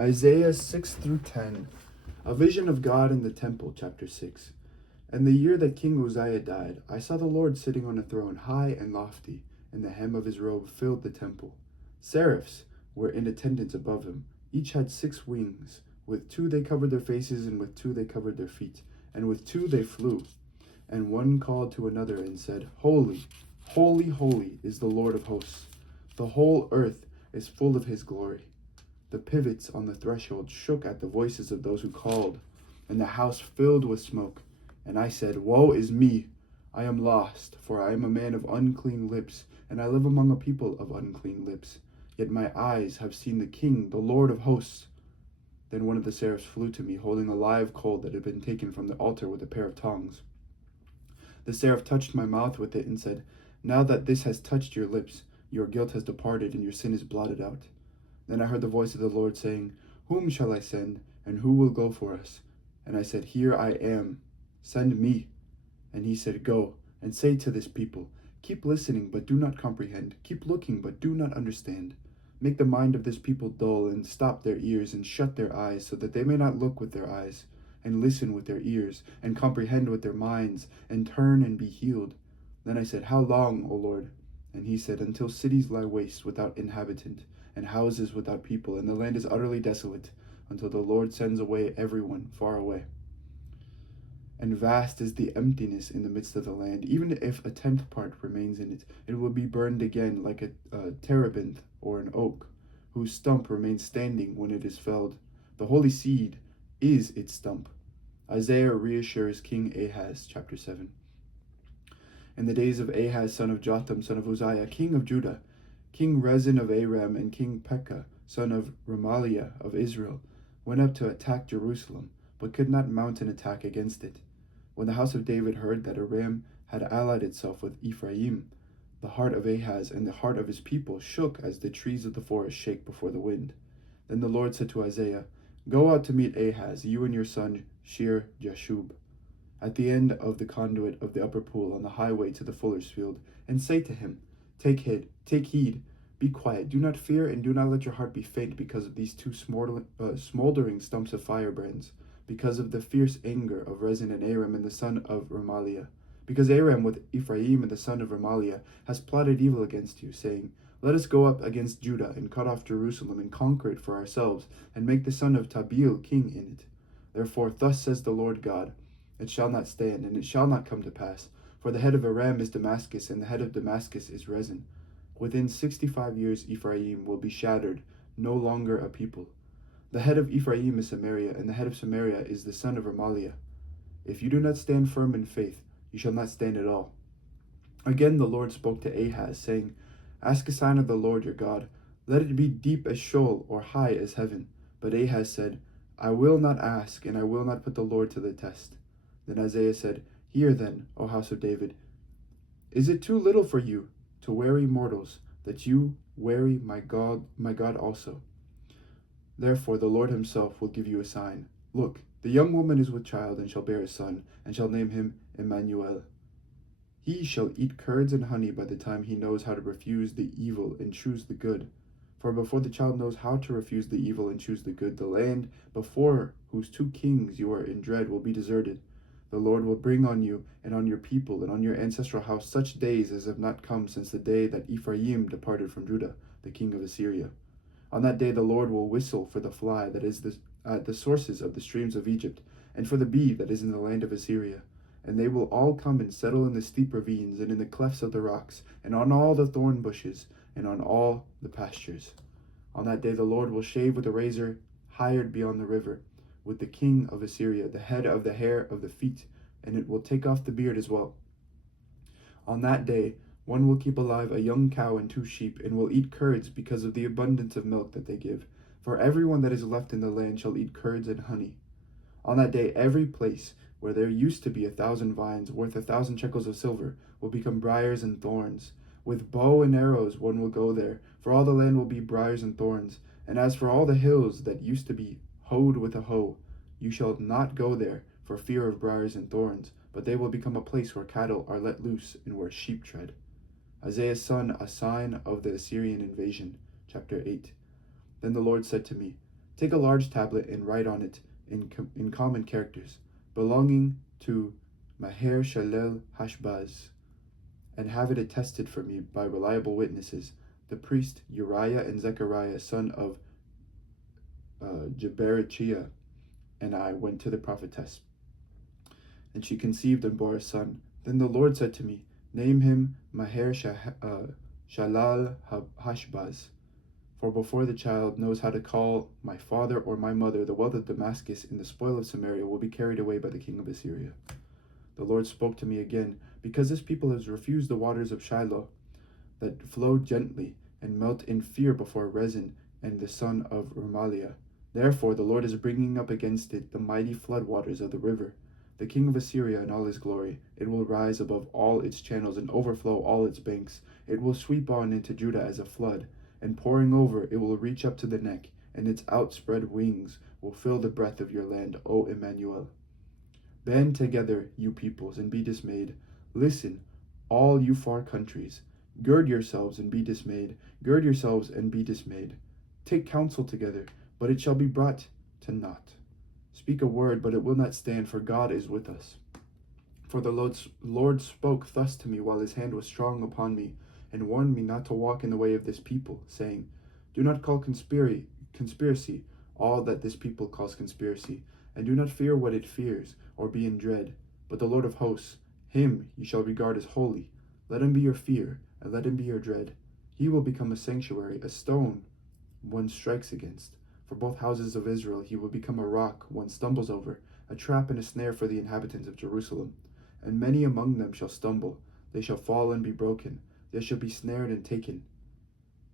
Isaiah 6 through 10. A vision of God in the temple, chapter 6. And the year that King Uzziah died, I saw the Lord sitting on a throne high and lofty, and the hem of his robe filled the temple. Seraphs were in attendance above him. Each had 6 wings. With 2 they covered their faces, and with 2 they covered their feet, and with 2 they flew. And one called to another and said, Holy, holy, holy is the Lord of hosts. The whole earth is full of his glory. The pivots on the threshold shook at the voices of those who called, and the house filled with smoke. And I said, Woe is me! I am lost, for I am a man of unclean lips, and I live among a people of unclean lips. Yet my eyes have seen the King, the Lord of hosts. Then one of the seraphs flew to me, holding a live coal that had been taken from the altar with a pair of tongs. The seraph touched my mouth with it and said, Now that this has touched your lips, your guilt has departed and your sin is blotted out. Then I heard the voice of the Lord saying, Whom shall I send, and who will go for us? And I said, Here I am, send me. And he said, Go, and say to this people, Keep listening, but do not comprehend. Keep looking, but do not understand. Make the mind of this people dull, and stop their ears, and shut their eyes, so that they may not look with their eyes, and listen with their ears, and comprehend with their minds, and turn and be healed. Then I said, How long, O Lord? And he said, Until cities lie waste without inhabitant, and houses without people, and the land is utterly desolate, until the Lord sends away everyone far away. And vast is the emptiness in the midst of the land. Even if a 10th part remains in it, it will be burned again like a terebinth or an oak, whose stump remains standing when it is felled. The holy seed is its stump. Isaiah reassures King Ahaz, chapter 7. In the days of Ahaz, son of Jotham, son of Uzziah, king of Judah, King Rezin of Aram and King Pekah, son of Remaliah of Israel, went up to attack Jerusalem, but could not mount an attack against it. When the house of David heard that Aram had allied itself with Ephraim, the heart of Ahaz and the heart of his people shook as the trees of the forest shake before the wind. Then the Lord said to Isaiah, Go out to meet Ahaz, you and your son Shear-Jashub, at the end of the conduit of the upper pool on the highway to the fuller's field, and say to him, Take heed, be quiet, do not fear, and do not let your heart be faint because of these 2 smoldering stumps of firebrands, because of the fierce anger of Rezin and Aram and the son of Remaliah. Because Aram with Ephraim and the son of Remaliah has plotted evil against you, saying, Let us go up against Judah and cut off Jerusalem and conquer it for ourselves, and make the son of Tabeel king in it. Therefore thus says the Lord God, It shall not stand, and it shall not come to pass. For the head of Aram is Damascus, and the head of Damascus is Rezin. Within 65 years Ephraim will be shattered, no longer a people. The head of Ephraim is Samaria, and the head of Samaria is the son of Remaliah. If you do not stand firm in faith, you shall not stand at all. Again the Lord spoke to Ahaz, saying, Ask a sign of the Lord your God. Let it be deep as Sheol or high as heaven. But Ahaz said, I will not ask, and I will not put the Lord to the test. Then Isaiah said, Hear then, O house of David. Is it too little for you to weary mortals, that you weary my God also? Therefore the Lord himself will give you a sign. Look, the young woman is with child, and shall bear a son, and shall name him Emmanuel. He shall eat curds and honey by the time he knows how to refuse the evil and choose the good. For before the child knows how to refuse the evil and choose the good, the land before whose 2 kings you are in dread will be deserted. The Lord will bring on you and on your people and on your ancestral house such days as have not come since the day that Ephraim departed from Judah, the king of Assyria. On that day the Lord will whistle for the fly that is at the sources of the streams of Egypt, and for the bee that is in the land of Assyria. And they will all come and settle in the steep ravines, and in the clefts of the rocks, and on all the thorn bushes, and on all the pastures. On that day the Lord will shave with a razor hired beyond the river, with the king of Assyria, the head of the hair of the feet, and it will take off the beard as well. On that day one will keep alive a young cow and 2 sheep, and will eat curds because of the abundance of milk that they give. For everyone that is left in the land shall eat curds and honey. On that day every place where there used to be 1,000 vines worth 1,000 shekels of silver will become briars and thorns. With bow and arrows one will go there, for all the land will be briars and thorns. And as for all the hills that used to be hoed with a hoe, you shall not go there for fear of briars and thorns, but they will become a place where cattle are let loose and where sheep tread. Isaiah's son, a sign of the Assyrian invasion, chapter 8. Then the Lord said to me, Take a large tablet and write on it in common characters, belonging to Maher Shalal Hashbaz, and have it attested for me by reliable witnesses, the priest Uriah and Zechariah, son of Jeberechiah, and I went to the prophetess. And she conceived and bore a son. Then the Lord said to me, Name him Maher Shalal Hashbaz, for before the child knows how to call my father or my mother, the wealth of Damascus and the spoil of Samaria will be carried away by the king of Assyria. The Lord spoke to me again, because this people has refused the waters of Shiloh that flow gently and melt in fear before Rezin and the son of Remaliah. Therefore the Lord is bringing up against it the mighty flood waters of the river, the king of Assyria in all his glory. It will rise above all its channels and overflow all its banks. It will sweep on into Judah as a flood, and pouring over it will reach up to the neck, and its outspread wings will fill the breadth of your land, O Emmanuel. Band together, you peoples, and be dismayed. Listen, all you far countries. Gird yourselves and be dismayed. Gird yourselves and be dismayed. Take counsel together, but it shall be brought to naught. Speak a word, but it will not stand, for God is with us. For the Lord spoke thus to me while his hand was strong upon me, and warned me not to walk in the way of this people, saying, Do not call conspiracy all that this people calls conspiracy, and do not fear what it fears, or be in dread. But the Lord of hosts, him you shall regard as holy. Let him be your fear, and let him be your dread. He will become a sanctuary, a stone one strikes against. For both houses of Israel he will become a rock one stumbles over, a trap and a snare for the inhabitants of Jerusalem. And many among them shall stumble, they shall fall and be broken, they shall be snared and taken.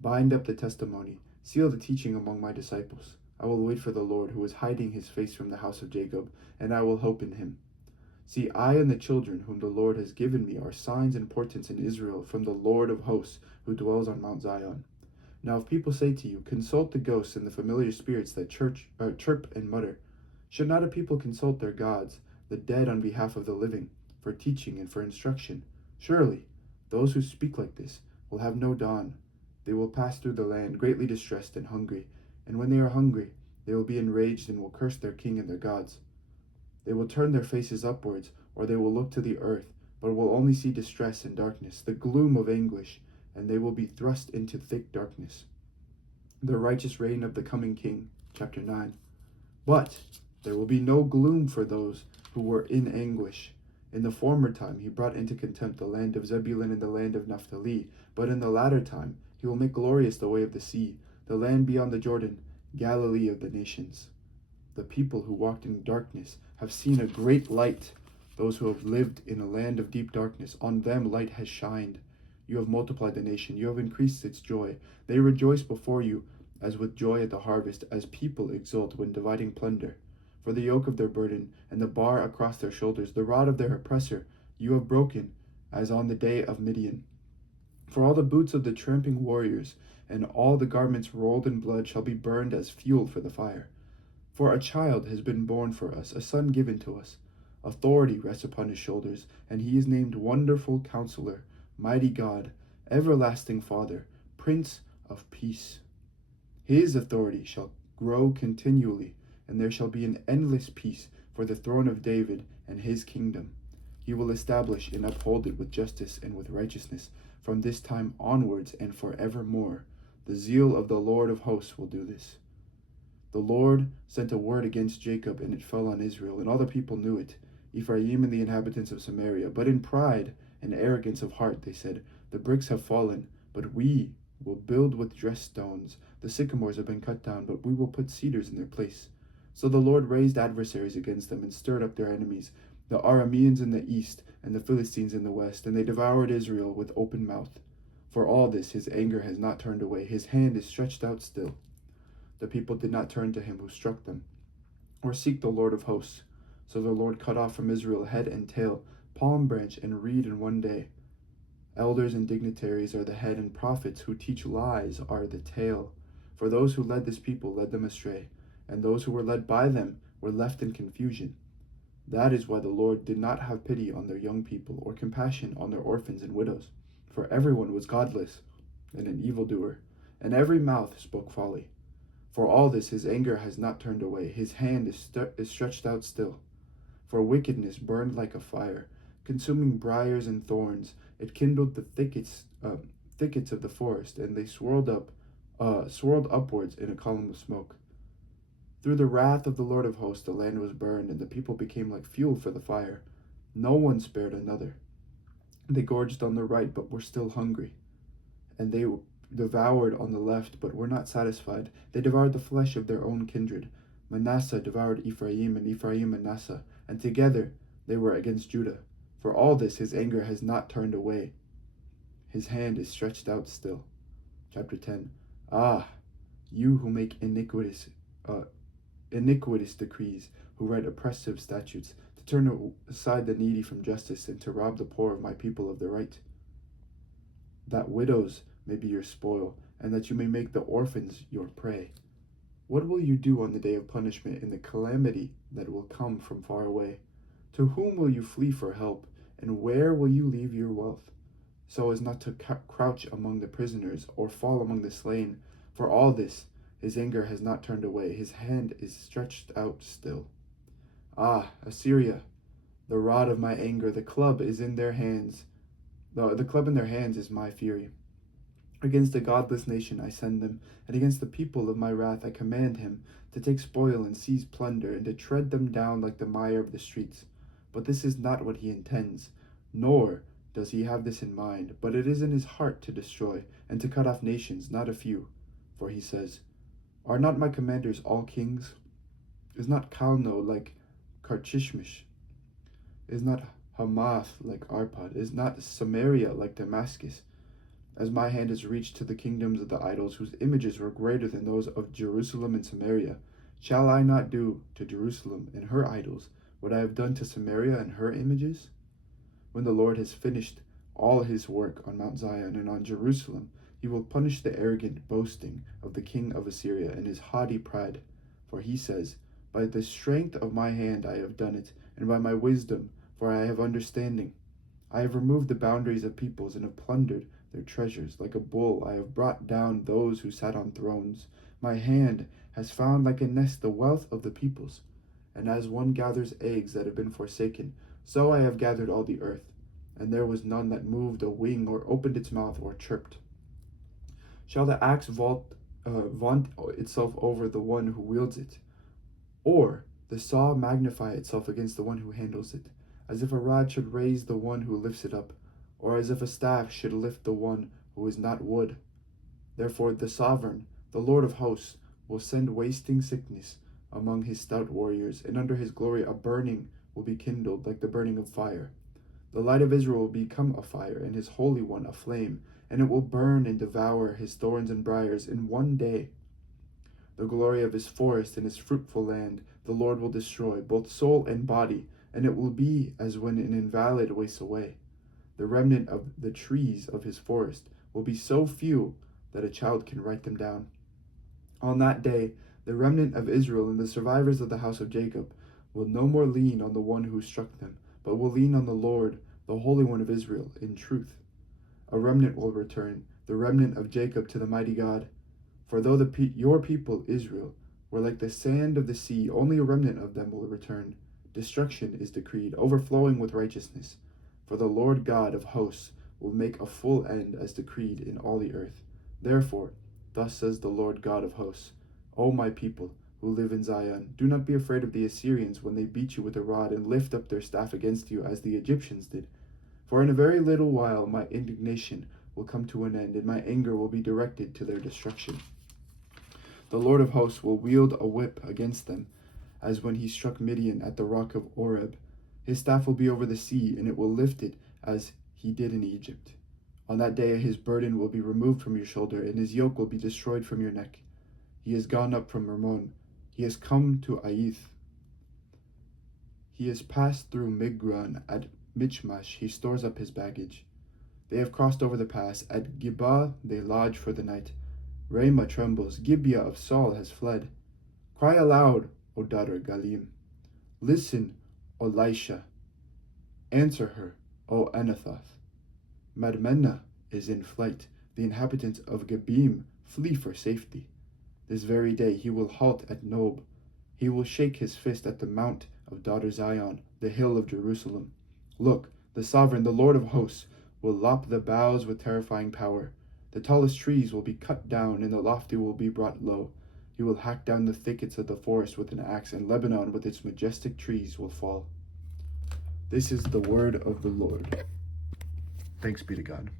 Bind up the testimony, seal the teaching among my disciples. I will wait for the Lord, who is hiding his face from the house of Jacob, and I will hope in him. See, I and the children whom the Lord has given me are signs and portents in Israel from the Lord of hosts, who dwells on Mount Zion. Now if people say to you, Consult the ghosts and the familiar spirits that chirp and mutter, should not a people consult their gods, the dead on behalf of the living, for teaching and for instruction? Surely those who speak like this will have no dawn. They will pass through the land, greatly distressed and hungry, and when they are hungry, they will be enraged and will curse their king and their gods. They will turn their faces upwards, or they will look to the earth, but will only see distress and darkness, the gloom of anguish, and they will be thrust into thick darkness. The righteous reign of the coming king, chapter 9. But there will be no gloom for those who were in anguish. In the former time he brought into contempt the land of Zebulun and the land of Naphtali, but in the latter time he will make glorious the way of the sea, the land beyond the Jordan, Galilee of the nations. The people who walked in darkness have seen a great light. Those who have lived in a land of deep darkness, on them light has shined. You have multiplied the nation, you have increased its joy. They rejoice before you as with joy at the harvest, as people exult when dividing plunder. For the yoke of their burden and the bar across their shoulders, the rod of their oppressor, you have broken, as on the day of Midian. For all the boots of the tramping warriors and all the garments rolled in blood shall be burned as fuel for the fire. For a child has been born for us, a son given to us. Authority rests upon his shoulders, and he is named Wonderful Counselor, Mighty God, Everlasting Father, Prince of Peace. His authority shall grow continually, and there shall be an endless peace for the throne of David and his kingdom. He will establish and uphold it with justice and with righteousness from this time onwards and forevermore. The zeal of the Lord of hosts will do this. The Lord sent a word against Jacob, and it fell on Israel, and all the people knew it, Ephraim and the inhabitants of Samaria. But in pride and arrogance of heart they said, The bricks have fallen, but we will build with dressed stones. The sycamores have been cut down, but we will put cedars in their place. So the Lord raised adversaries against them and stirred up their enemies, the Arameans in the east and the Philistines in the west, and they devoured Israel with open mouth. For all this his anger has not turned away, his hand is stretched out still. The people did not turn to him who struck them, or seek the Lord of hosts. So the Lord cut off from Israel head and tail, palm branch and reed in one day. Elders and dignitaries are the head, and prophets who teach lies are the tail. For those who led this people led them astray, and those who were led by them were left in confusion. That is why the Lord did not have pity on their young people, or compassion on their orphans and widows. For everyone was godless and an evildoer, and every mouth spoke folly. For all this his anger has not turned away, his hand is stretched out still. For wickedness burned like a fire, consuming briars and thorns. It kindled the thickets of the forest, and they swirled upwards in a column of smoke. Through the wrath of the Lord of hosts the land was burned, and the people became like fuel for the fire. No one spared another. They gorged on the right, but were still hungry. And they devoured on the left, but were not satisfied. They devoured the flesh of their own kindred. Manasseh devoured Ephraim, and Ephraim Manasseh, and together they were against Judah. For all this his anger has not turned away. His hand is stretched out still. Chapter 10. Ah, you who make iniquitous decrees, who write oppressive statutes, to turn aside the needy from justice, and to rob the poor of my people of their right, that widows may be your spoil, and that you may make the orphans your prey. What will you do on the day of punishment, in the calamity that will come from far away? To whom will you flee for help, and where will you leave your wealth, so as not to crouch among the prisoners, or fall among the slain? For all this his anger has not turned away, his hand is stretched out still. Ah, Assyria, the rod of my anger, the club is in their hands. The club in their hands is my fury. Against a godless nation I send them, and against the people of my wrath I command him to take spoil and seize plunder, and to tread them down like the mire of the streets. But this is not what he intends, nor does he have this in mind, but it is in his heart to destroy, and to cut off nations, not a few. For he says, Are not my commanders all kings? Is not Calno like Karchishmish? Is not Hamath like Arpad? Is not Samaria like Damascus? As my hand has reached to the kingdoms of the idols, whose images were greater than those of Jerusalem and Samaria, shall I not do to Jerusalem and her idols what I have done to Samaria and her images? When the Lord has finished all his work on Mount Zion and on Jerusalem, he will punish the arrogant boasting of the king of Assyria and his haughty pride. For he says, By the strength of my hand I have done it, and by my wisdom, for I have understanding. I have removed the boundaries of peoples, and have plundered their treasures. Like a bull I have brought down those who sat on thrones. My hand has found like a nest the wealth of the peoples. And as one gathers eggs that have been forsaken, so I have gathered all the earth. And there was none that moved a wing, or opened its mouth, or chirped. Shall the axe vaunt itself over the one who wields it? Or the saw magnify itself against the one who handles it? As if a rod should raise the one who lifts it up, or as if a staff should lift the one who is not wood. Therefore the sovereign, the Lord of hosts, will send wasting sickness among his stout warriors, and under his glory a burning will be kindled like the burning of fire. The light of Israel will become a fire, and his Holy One a flame, and it will burn and devour his thorns and briars in one day. The glory of his forest and his fruitful land the Lord will destroy, both soul and body, and it will be as when an invalid wastes away. The remnant of the trees of his forest will be so few that a child can write them down. On that day, the remnant of Israel and the survivors of the house of Jacob will no more lean on the one who struck them, but will lean on the Lord, the Holy One of Israel, in truth. A remnant will return, the remnant of Jacob, to the mighty God. For though your people, Israel, were like the sand of the sea, only a remnant of them will return. Destruction is decreed, overflowing with righteousness. For the Lord God of hosts will make a full end as decreed in all the earth. Therefore, thus says the Lord God of hosts, O my people who live in Zion, do not be afraid of the Assyrians when they beat you with a rod and lift up their staff against you as the Egyptians did. For in a very little while my indignation will come to an end, and my anger will be directed to their destruction. The Lord of hosts will wield a whip against them, as when he struck Midian at the rock of Oreb. His staff will be over the sea, and it will lift it as he did in Egypt. On that day his burden will be removed from your shoulder, and his yoke will be destroyed from your neck. He has gone up from Rimmon. He has come to Aith. He has passed through Migron. At Michmash he stores up his baggage. They have crossed over the pass. At Gibah they lodge for the night. Ramah trembles. Gibeah of Saul has fled. Cry aloud, O daughter Galim. Listen, O Laisha. Answer her, O Anathoth. Madmenah is in flight. The inhabitants of Gebim flee for safety. This very day he will halt at Nob. He will shake his fist at the mount of daughter Zion, the hill of Jerusalem. Look, the sovereign, the Lord of hosts, will lop the boughs with terrifying power. The tallest trees will be cut down, and the lofty will be brought low. He will hack down the thickets of the forest with an axe, and Lebanon with its majestic trees will fall. This is the word of the Lord. Thanks be to God.